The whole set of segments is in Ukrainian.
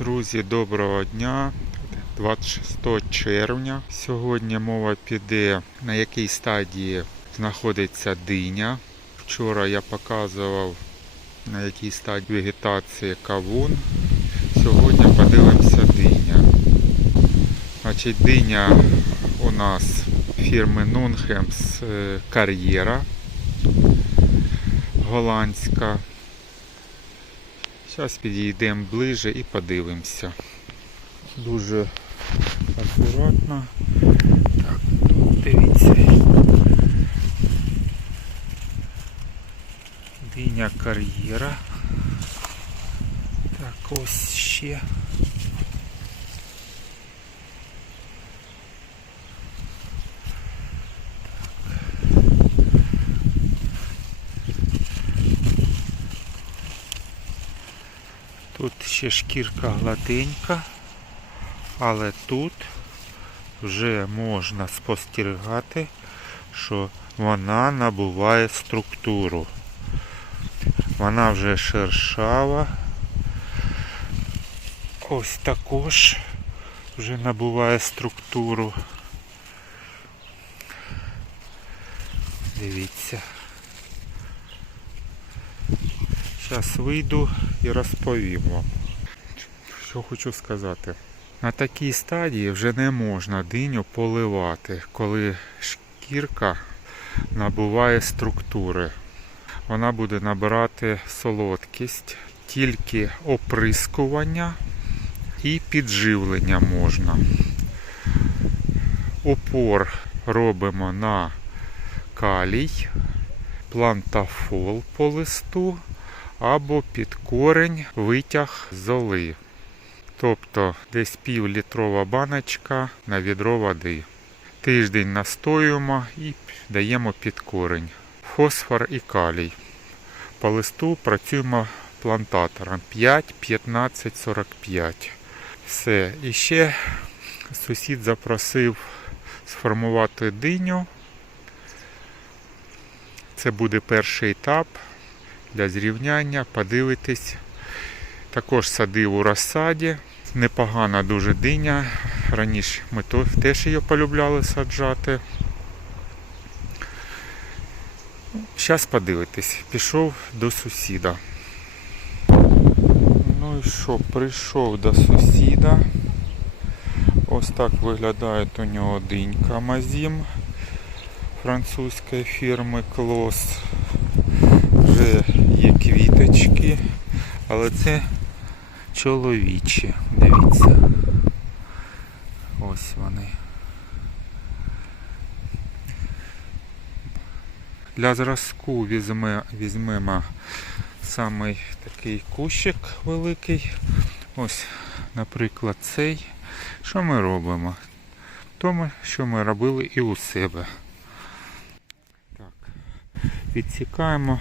Друзі, доброго дня. 26 червня. Сьогодні мова піде на якій стадії знаходиться диня. Вчора я показував на якій стадії вегетації кавун. Сьогодні подивимося диня. Значить, диня у нас фірми Нунхемс е, Кар'єра голландська. Зараз підійдемо ближче і подивимося. Дуже акуратно. Так, тут дивіться. Диня кар'єра. Так, ось ще. Тут ще шкірка гладенька, але тут вже можна спостерігати, що вона набуває структуру. Вона вже шершава. Ось також вже набуває структуру. Дивіться. Зараз вийду і розповім вам. Що хочу сказати. На такій стадії вже не можна диню поливати, коли шкірка набуває структури. Вона буде набирати солодкість, тільки оприскування і підживлення можна. Опор робимо на калій, плантафол по листу або під корень витяг золи. Тобто десь півлітрова баночка на відро води. Тиждень настоюємо і даємо під корень. Фосфор і калій. По листу працюємо плантатором 5, 15, 45. Все. І ще сусід запросив сформувати диню. Це буде перший етап для зрівняння, подивитись. Також садив у розсаді. Непогана дуже диня. Раніше ми теж її полюбляли саджати. Зараз подивитись. Пішов до сусіда. Ну і що, прийшов до сусіда. Ось так виглядає у нього динька Мазім французької фірми Клос. Є квіточки, але це чоловічі. Дивіться. Ось вони. Для зразку візьме, візьмемо самий такий кущик великий. Ось, наприклад, цей. Що ми робимо? То, що ми робили і у себе. Так. Відсікаємо,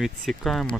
відсікаємо